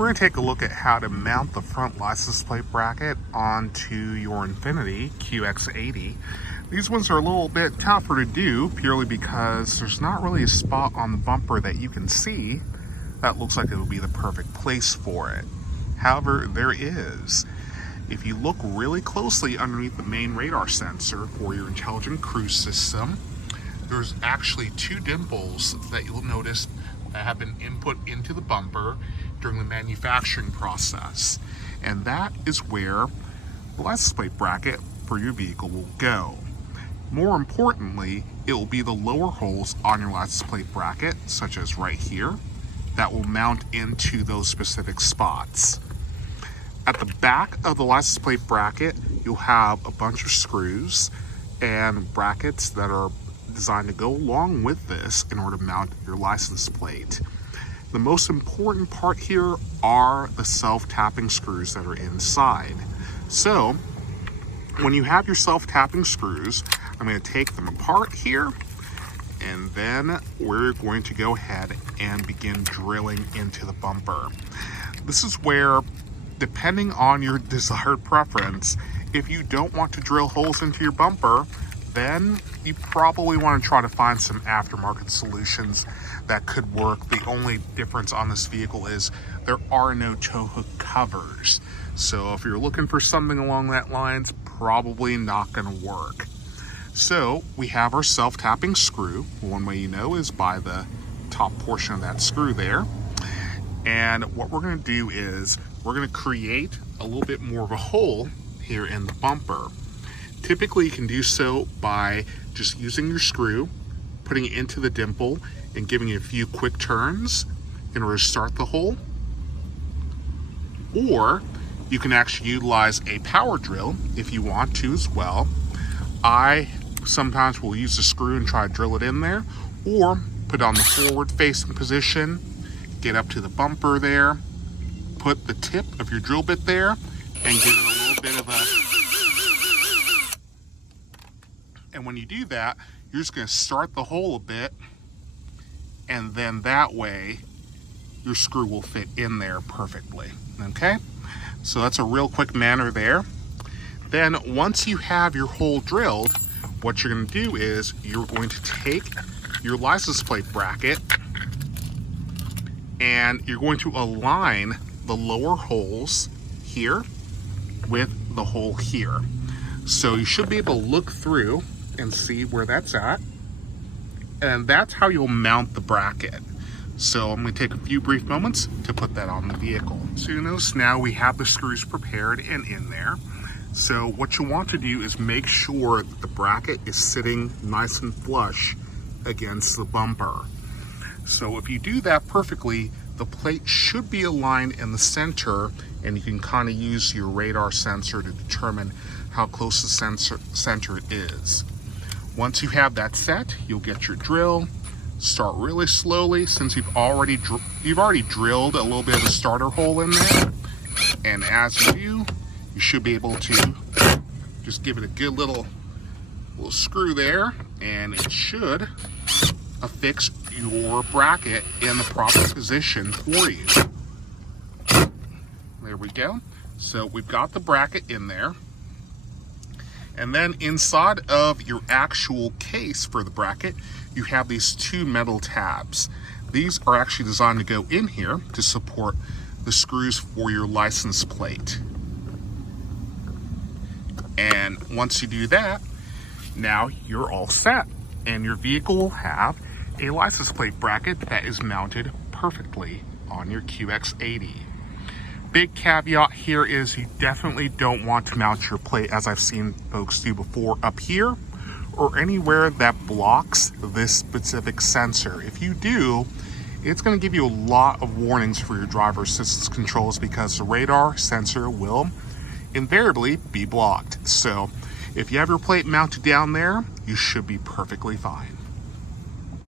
we're going to take a look at how to mount the front license plate bracket onto your INFINITI QX80. These ones are a little bit tougher to do purely because there's not really a spot on the bumper that you can see that looks like it would be the perfect place for it. However, there is. If you look really closely underneath the main radar sensor for your intelligent cruise system, there's actually two dimples that you'll notice that have been input into the bumper during the manufacturing process. And that is where the license plate bracket for your vehicle will go. More importantly, it will be the lower holes on your license plate bracket, such as right here, that will mount into those specific spots. At the back of the license plate bracket, you'll have a bunch of screws and brackets that are designed to go along with this in order to mount your license plate. The most important part here are the self-tapping screws that are inside. So when you have your self-tapping screws, I'm going to take them apart here, and then we're going to go ahead and begin drilling into the bumper. This is where, depending on your desired preference, if you don't want to drill holes into your bumper, then you probably want to try to find some aftermarket solutions that could work. The only difference on this vehicle is there are no tow hook covers. So if you're looking for something along that lines, probably not going to work. So we have our self-tapping screw. One way you know is by the top portion of that screw there. And what we're going to do is we're going to create a little bit more of a hole here in the bumper. Typically you can do so by just using your screw, putting it into the dimple and giving it a few quick turns in order to start the hole. Or you can actually utilize a power drill if you want to as well. I sometimes will use the screw and try to drill it in there, or put it on the forward facing position, get up to the bumper there, put the tip of your drill bit there, and give it a little bit of a... And when you do that, you're just going to start the hole a bit, and then that way your screw will fit in there perfectly. Okay? So that's a real quick manner there. Then once you have your hole drilled, what you're going to do is you're going to take your license plate bracket and you're going to align the lower holes here with the hole here. So you should be able to look through and see where that's at. And that's how you'll mount the bracket. So I'm going to take a few brief moments to put that on the vehicle. So you notice now we have the screws prepared and in there. So what you want to do is make sure that the bracket is sitting nice and flush against the bumper. So if you do that perfectly, the plate should be aligned in the center, and you can kind of use your radar sensor to determine how close the center is. Once you have that set, you'll get your drill, start really slowly since you've already drilled a little bit of a starter hole in there. And as you do, you should be able to just give it a good little screw there, and it should affix your bracket in the proper position for you. There we go. So we've got the bracket in there. And then inside of your actual case for the bracket, you have these two metal tabs. These are actually designed to go in here to support the screws for your license plate. And once you do that, now you're all set, and your vehicle will have a license plate bracket that is mounted perfectly on your QX80. Big caveat here is you definitely don't want to mount your plate, as I've seen folks do before, up here or anywhere that blocks this specific sensor. If you do, it's going to give you a lot of warnings for your driver assistance controls because the radar sensor will invariably be blocked. So if you have your plate mounted down there, you should be perfectly fine.